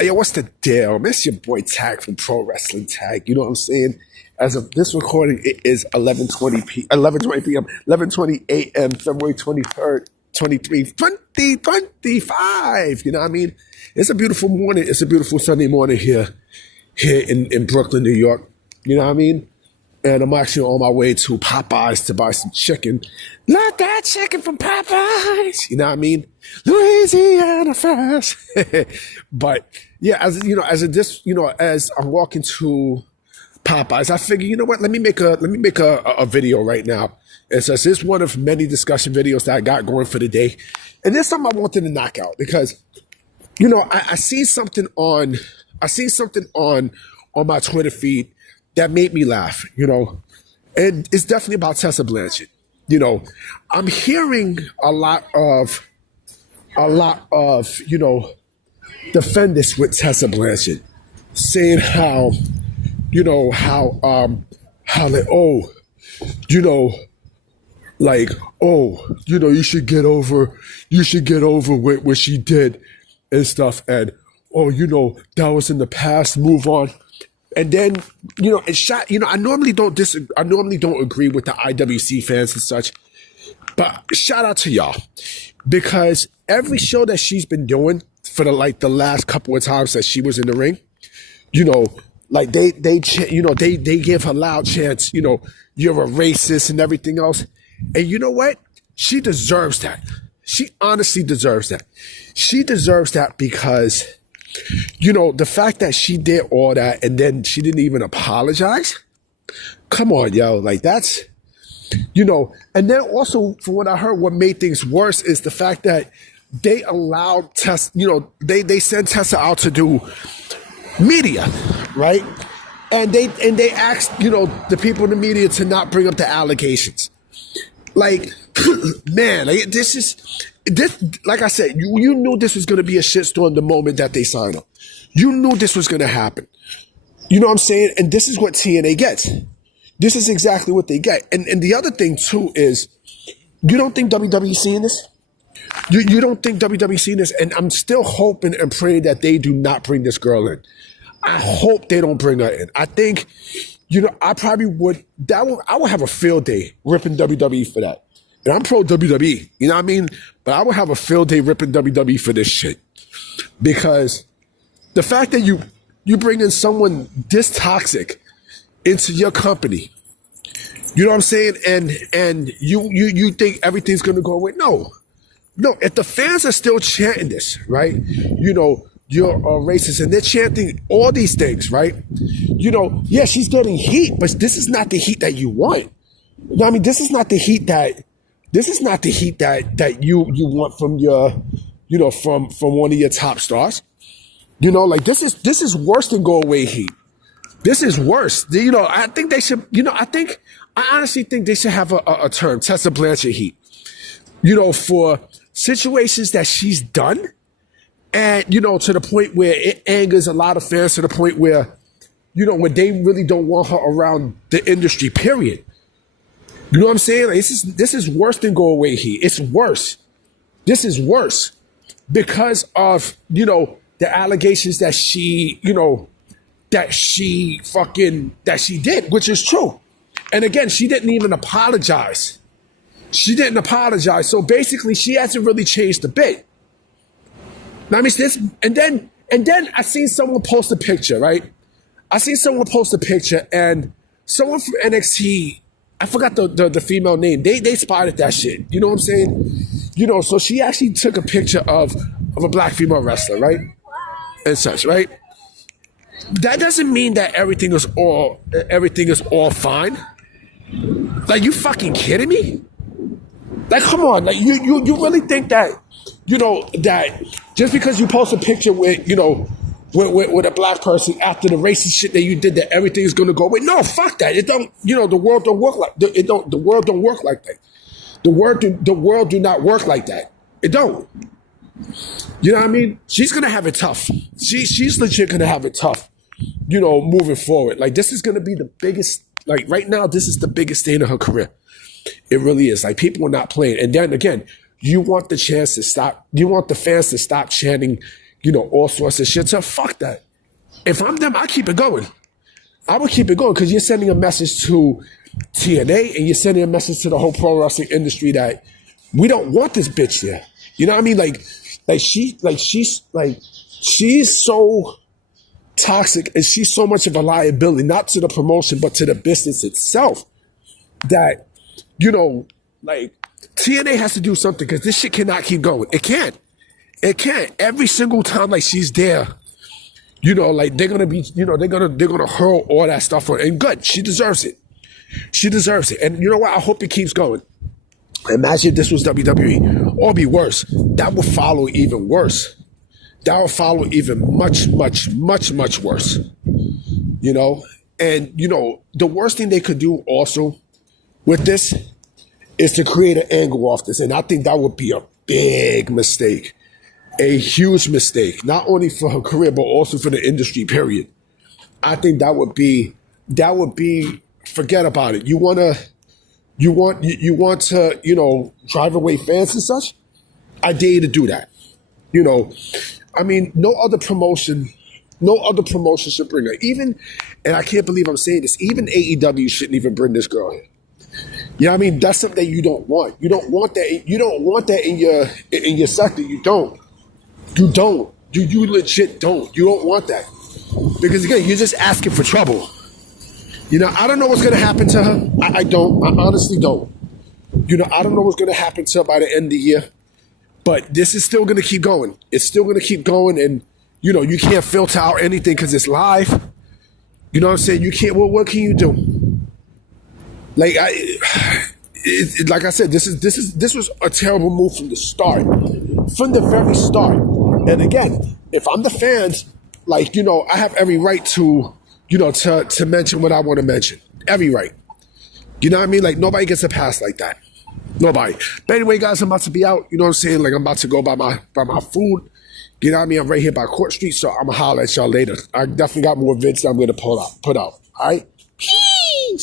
Hey, what's the deal? It's your boy Tag from Pro Wrestling Tag. You know what I'm saying? As of this recording, it is 11:20 p.m., 11:20 a.m., February 23rd, 2025. You know what I mean? It's a beautiful morning. It's a beautiful Sunday morning here in Brooklyn, New York. You know what I mean? And I'm actually on my way to Popeyes to buy some chicken. Not that chicken from Popeyes. You know what I mean? Louisiana fries. But yeah, as I'm walking to Popeyes, I figure, you know what? Let me make a video right now. It says it's one of many discussion videos that I got going for the day. And there's something I wanted to knock out because, you know, I see something on my Twitter feed that made me laugh, you know, and it's definitely about Tessa Blanchard. You know, I'm hearing a lot of, you know, defenders with Tessa Blanchard saying how like, you should get over what she did and stuff. And, that was in the past, move on. And then, I normally don't agree with the IWC fans and such, but shout out to y'all because every show that she's been doing for the last couple of times that she was in the ring, they give her loud chants, you're a racist and everything else. And you know what? She deserves that. She honestly deserves that. She deserves that because, the fact that she did all that and then she didn't even apologize. Come on, yo. Like that's, and then also from what I heard, what made things worse is the fact that they allowed Tessa, they sent Tessa out to do media, right? And they asked, the people in the media to not bring up the allegations. Like, man, this, like I said, you knew this was going to be a shitstorm the moment that they signed up. You knew this was going to happen. You know what I'm saying? And this is what TNA gets. This is exactly what they get. And the other thing, too, is you don't think WWE seeing this? You don't think WWE seeing this? And I'm still hoping and praying that they do not bring this girl in. I hope they don't bring her in. I think, I probably would. I would have a field day ripping WWE for that. And I'm pro WWE, you know what I mean? But I would have a field day ripping WWE for this shit. Because the fact that you bring in someone this toxic into your company, you know what I'm saying? And you think everything's going to go away. No, if the fans are still chanting this, right? You're a racist and they're chanting all these things, right? Yeah, she's getting heat, but this is not the heat that you want. You know what I mean? This is not the heat that you want from your, from one of your top stars. This is worse than go away heat. This is worse. I think they should, I honestly think they should have a term, Tessa Blanchard heat, for situations that she's done. And, to the point where it angers a lot of fans to the point where, when they really don't want her around the industry, period. You know what I'm saying? Like, this is worse than go away heat. It's worse. This is worse because of, the allegations that she did, which is true. And again, she didn't even apologize. She didn't apologize. So basically she hasn't really changed a bit. Now, I mean, and then I seen someone post a picture, right? I seen someone post a picture and someone from NXT, I forgot the female name. They spotted that shit. You know what I'm saying? So she actually took a picture of a black female wrestler, right? And such, right? That doesn't mean that everything is all fine. Like, you fucking kidding me? Like, come on. Like, you really think that, that just because you post a picture with a black person after the racist shit that you did, that everything is going to go away? No, fuck that. It don't, the world don't work like it. Don't. The world don't work like that. The world do not work like that. It don't. You know what I mean? She's going to have it tough. She's legit going to have it tough, moving forward. Like, this is going to be the biggest, like, right now, this is the biggest thing in her career. It really is. Like, people are not playing. And then again, you want the fans to stop chanting, all sorts of shit. So fuck that. If I'm them, I keep it going. I would keep it going because you're sending a message to TNA and you're sending a message to the whole pro wrestling industry that we don't want this bitch there. You know what I mean? She's so toxic and she's so much of a liability, not to the promotion, but to the business itself, that, TNA has to do something because this shit cannot keep going. It can't. Every single time, she's there, they're gonna be, they're gonna hurl all that stuff on her. And good, she deserves it. And you know what? I hope it keeps going. Imagine if this was WWE, or be worse. That would follow even worse. That would follow even much, much, much, much worse. And the worst thing they could do also with this is to create an angle off this. And I think that would be a big mistake. A huge mistake, not only for her career, but also for the industry, period. I think that would be, forget about it. You want to, drive away fans and such? I dare you to do that. No other promotion should bring her. Even, and I can't believe I'm saying this, even AEW shouldn't even bring this girl here. You know what I mean? That's something that you don't want. You don't want that. You don't want that in your sector. You don't. You legit don't. You don't want that. Because again, you're just asking for trouble. I don't know what's going to happen to her. I don't. I honestly don't. I don't know what's going to happen to her by the end of the year. But this is still going to keep going. It's still going to keep going. And, you can't filter out anything because it's live. You know what I'm saying? You can't. Well, what can you do? Like I said, this was a terrible move from the start. From the very start. And again, if I'm the fans, I have every right to, to mention what I want to mention. Every right. You know what I mean? Nobody gets a pass like that. Nobody. But anyway, guys, I'm about to be out. You know what I'm saying? I'm about to go buy my food. You know what I mean? I'm right here by Court Street, so I'm going to holler at y'all later. I definitely got more vids that I'm going to put out. All right?